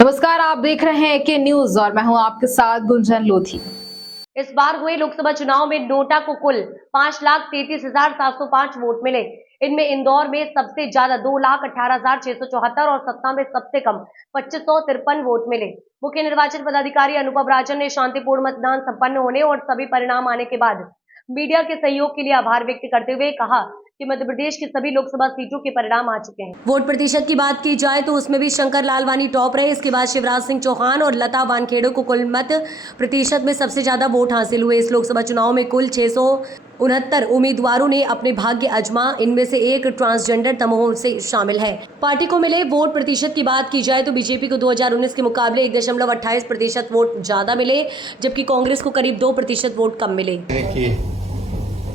नमस्कार, आप देख रहे हैं के न्यूज और मैं हूं आपके साथ गुंजन लोधी। इस बार हुए लोकसभा चुनाव में नोटा को कुल 5,33,705 वोट मिले। इनमें इंदौर में सबसे ज्यादा 2,18,674 और सतना में सबसे कम 2,553 वोट मिले। मुख्य निर्वाचन पदाधिकारी अनुभव राजन ने शांतिपूर्ण मतदान संपन्न होने और सभी परिणाम आने के बाद मीडिया के सहयोग के लिए आभार व्यक्त करते हुए कहा कि मध्य प्रदेश की सभी लोकसभा सीटों के परिणाम आ चुके हैं। वोट प्रतिशत की बात की जाए तो उसमें भी शंकर लालवानी टॉप रहे। इसके बाद शिवराज सिंह चौहान और लता वानखेड़े को कुल मत प्रतिशत में सबसे ज्यादा वोट हासिल हुए। इस लोकसभा चुनाव में कुल 669 उम्मीदवारों ने अपने भाग्य आजमा। इनमें से एक ट्रांसजेंडर दमोह से शामिल है। पार्टी को मिले वोट प्रतिशत की बात की जाए तो बीजेपी को 2019 के मुकाबले 1.28% वोट ज्यादा मिले, जबकि कांग्रेस को करीब 2% वोट कम मिले।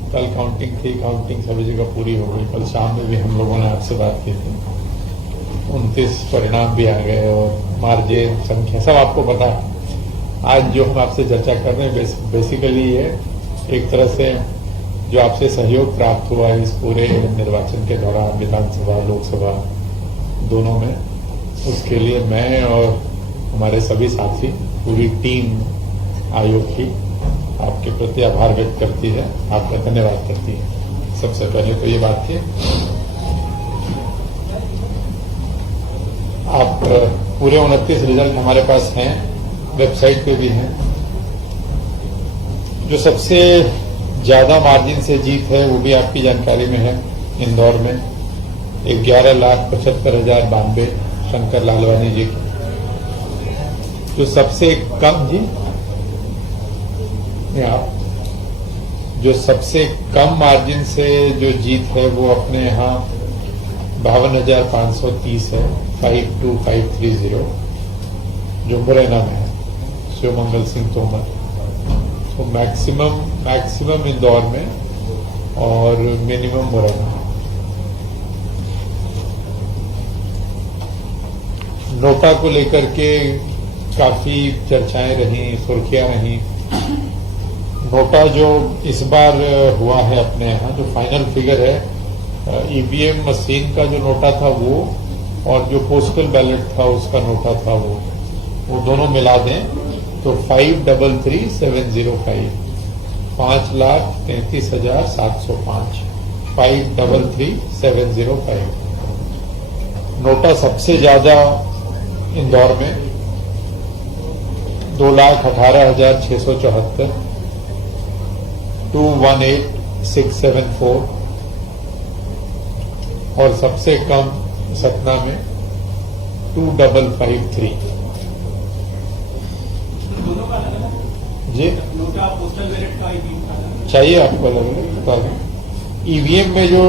कल काउंटिंग सभी जगह पूरी हो गई। कल शाम में भी हम लोगों ने आपसे बात की थी। 29 परिणाम भी आ गए और मार्जिन संख्या सब आपको पता है। आज जो हम आपसे चर्चा कर रहे हैं बेसिकली ये एक तरह से जो आपसे सहयोग प्राप्त हुआ है इस पूरे निर्वाचन के दौरान विधानसभा लोकसभा दोनों में, उसके लिए मैं और हमारे सभी साथी पूरी टीम आयोग की आपके प्रति आभार व्यक्त करती है, आपका धन्यवाद करती है। सबसे पहले तो ये बात थी। आप पूरे 29 रिजल्ट हमारे पास हैं, वेबसाइट पे भी हैं। जो सबसे ज्यादा मार्जिन से जीत है वो भी आपकी जानकारी में है। इंदौर में 11,75,092 शंकर लालवानी जी की। जो सबसे कम जो सबसे कम मार्जिन से जो जीत है वो अपने यहाँ 52,530 है, 52,530, जो मुरैना में है, शिवमंगल सिंह तोमर। तो मैक्सिमम इंदौर में और मिनिमम मुरैना। नोटा को लेकर के काफी चर्चाएं रही, सुर्खियां रही। नोटा जो इस बार हुआ है अपने यहाँ, जो फाइनल फिगर है ईवीएम मशीन का जो नोटा था वो और जो पोस्टल बैलेट था उसका नोटा था वो दोनों मिला दें तो 5,33,705, 5,33,705, 5,33,705। नोटा सबसे ज्यादा इंदौर में 2,18,674, 218,674 और सबसे कम सतना में 2,553। जी चाहिए आपको अलग बता दें। ईवीएम में जो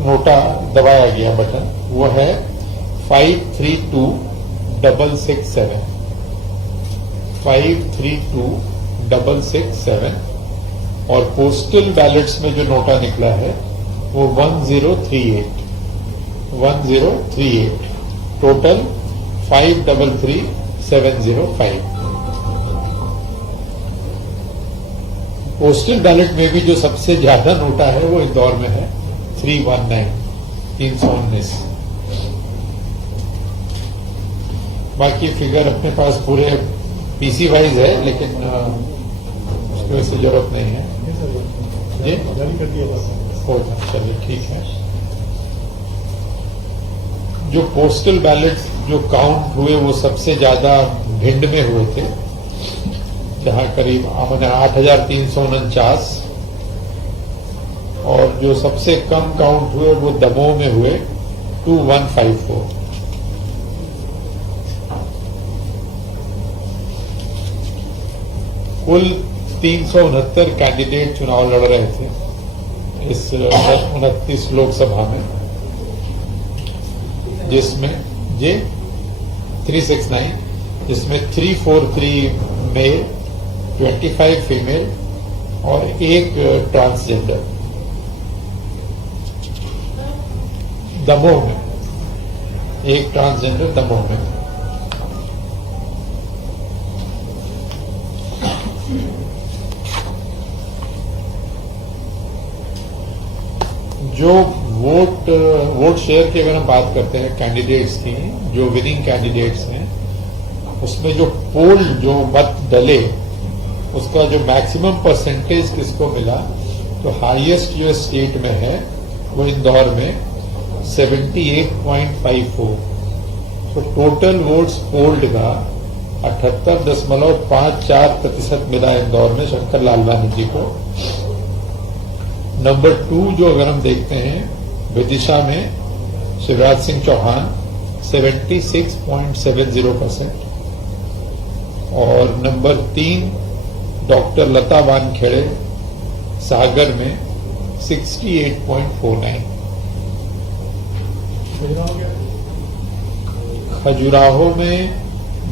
नोटा दबाया गया बटन वो है 532,667, 532,667 और पोस्टल बैलेट्स में जो नोटा निकला है वो 1038, टोटल 533,705। पोस्टल बैलेट में भी जो सबसे ज्यादा नोटा है वो इंदौर में है 319। बाकी फिगर अपने पास पूरे पीसी वाइज है, लेकिन उसकी वजह से जरूरत नहीं है जी। हो चलिए ठीक है। जो पोस्टल बैलेट जो काउंट हुए वो सबसे ज्यादा भिंड में हुए थे, जहां करीब 8,349, और जो सबसे कम काउंट हुए वो दमोह में हुए 2,154। कुल 369 कैंडिडेट चुनाव लड़ रहे थे इस 29 लोकसभा में, जिसमें 369, जिसमें 343 मेल, 25 फीमेल और एक ट्रांसजेंडर। दमोह में एक ट्रांसजेंडर दमोह में। जो वोट शेयर की अगर हम बात करते हैं कैंडिडेट्स की, जो विनिंग कैंडिडेट्स हैं उसमें जो पोल जो मत डले उसका जो मैक्सिमम परसेंटेज किसको मिला, तो हाईएस्ट जो स्टेट में है वो इंदौर में 78.54। तो टोटल वोट्स पोल्ड का 78.54% मिला इंदौर में शंकर लालवानी जी को। नंबर 2 जो अगर हम देखते हैं विदिशा में शिवराज सिंह चौहान 76.70% और नंबर 3 डॉक्टर लता वानखेड़े सागर में 68.49। खजुराहो में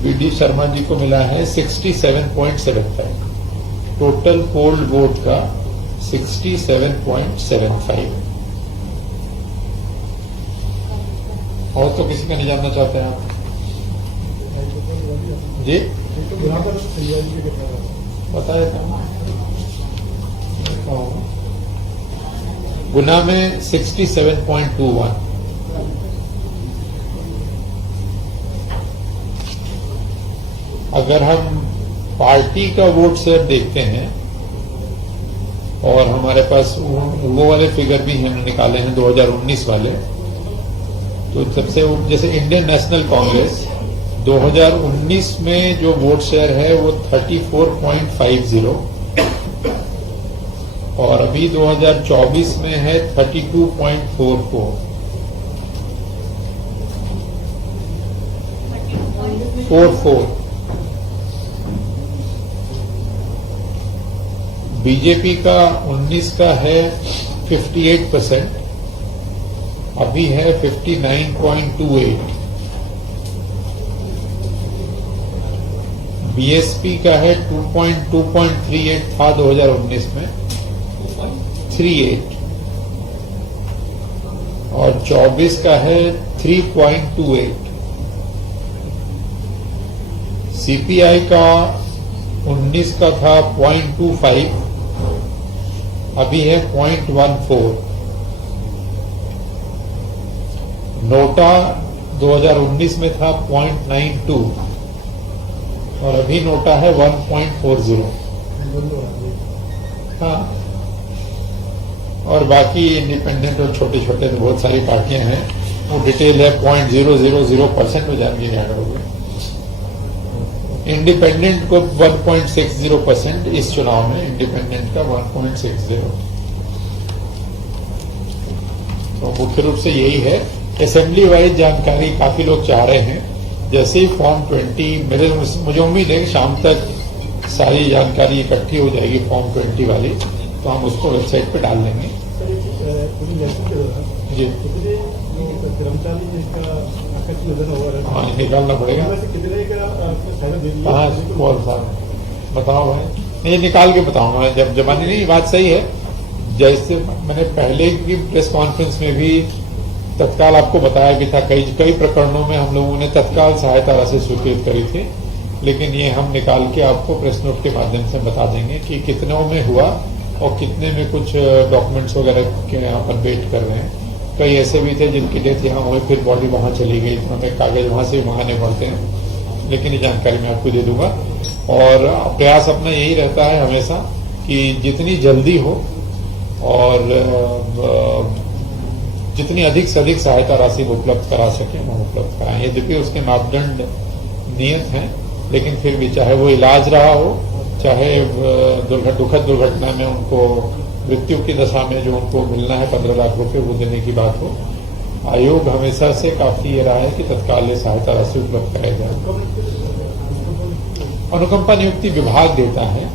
बीडी शर्मा जी को मिला है 67.75। टोटल पोल्ड वोट का 67.75। और तो किसी का नहीं जानना चाहते हैं आप जी? बता देता हूं। गुना में 67.21। अगर हम पार्टी का वोट शेयर देखते हैं और हमारे पास वो वाले फिगर भी हमने निकाले हैं 2019 वाले, तो सबसे जैसे इंडियन नेशनल कांग्रेस 2019 में जो वोट शेयर है वो 34.50 और अभी 2024 में है 32.44। बीजेपी का 19 का है 58%, अभी है 59.28। बीएसपी का है 2.38 था 2019 में 38 और 24 का है 3.28। सीपीआई का 19 का था 0.25, अभी है 0.14। नोटा 2019 में था 0.92 और अभी नोटा है 1.40। हाँ, और बाकी इंडिपेंडेंट और छोटे छोटे बहुत सारी पार्टियां हैं, वो डिटेल है 0.000% में जान के क्या करोगे। इंडिपेंडेंट को 1.60% इस चुनाव में, इंडिपेंडेंट का 1.60। तो मुख्य रूप से यही है। असेंबली वाइज जानकारी काफी लोग चाह रहे हैं। जैसे ही फॉर्म 20 मुझे उम्मीद है कि शाम तक सारी जानकारी इकट्ठी हो जाएगी फॉर्म 20 वाली, तो हम उसको वेबसाइट पे डाल देंगे। जी हाँ, निकालना पड़ेगा। हाँ, बताओ भाई, नहीं निकाल के बताऊंगा जब जमानी। नहीं, बात सही है। जैसे मैंने पहले की प्रेस कॉन्फ्रेंस में भी तत्काल आपको बताया भी था, कई प्रकरणों में हम लोगों ने तत्काल सहायता राशि स्वीकृत करी थी, लेकिन ये हम निकाल के आपको प्रेस नोट के माध्यम से बता देंगे कि कितनों में हुआ और कितने में कुछ डॉक्यूमेंट्स वगैरह के यहाँ पर वेट कर रहे हैं। कई ऐसे भी थे जिनकी डेथ यहाँ हुई, फिर बॉडी वहां चली गई, तो हमें कागज वहां से मंगाने पड़ते हैं, लेकिन ये जानकारी मैं आपको दे दूंगा। और प्रयास अपना यही रहता है हमेशा कि जितनी जल्दी हो और जितनी अधिक से अधिक सहायता राशि उपलब्ध करा सके हम उपलब्ध कराएं। यद्यपि उसके मापदंड नियत हैं, लेकिन फिर भी चाहे वो इलाज रहा हो, चाहे दुखद दुर्घटना में उनको मृत्यु की दशा में जो उनको मिलना है 15 लाख रुपए वो देने की बात हो, आयोग हमेशा से काफी ये रहा है कि तत्काल सहायता राशि उपलब्ध कराई जाए। अनुकंपा नियुक्ति विभाग देता है,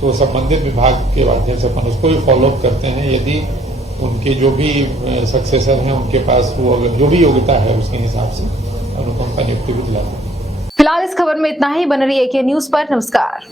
तो संबंधित विभाग के माध्यम से अपन उसको भी फॉलोअप करते हैं। यदि उनके जो भी सक्सेसर हैं उनके पास वो अगर जो भी योग्यता है उसके हिसाब से अनुकंपा नियुक्ति भी दिलाते हैं। फिलहाल इस खबर में इतना ही। बन रही है के न्यूज पर। नमस्कार।